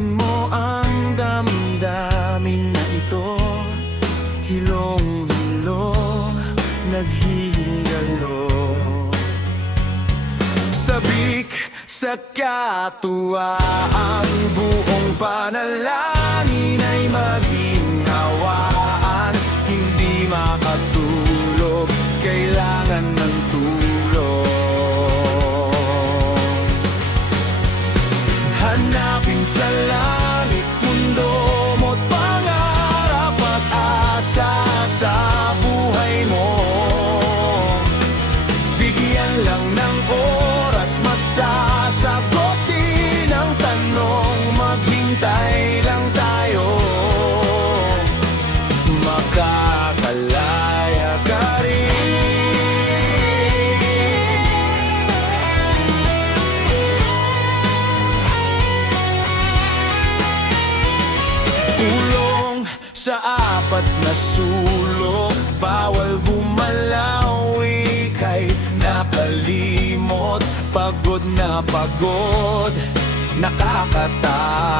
Aminin mo ang damdamin na ito, hilong-hilong, naghihingalo. Sabik sa katuwaan, buong panalangin ay maging hawaan. Hindi makatulog, kailangan ng tulong. Hanapin sa langit mundo mo't pangarap at asa sa buhay mo. Bigyan lang ng oras, masasagot din ang tanong. Maghintay lang tayo, makakalaya ka rin. Ulong sa apat na sulok, bawal bumalaw, ika'y nakalimot. Pagod na pagod, nakakatakot.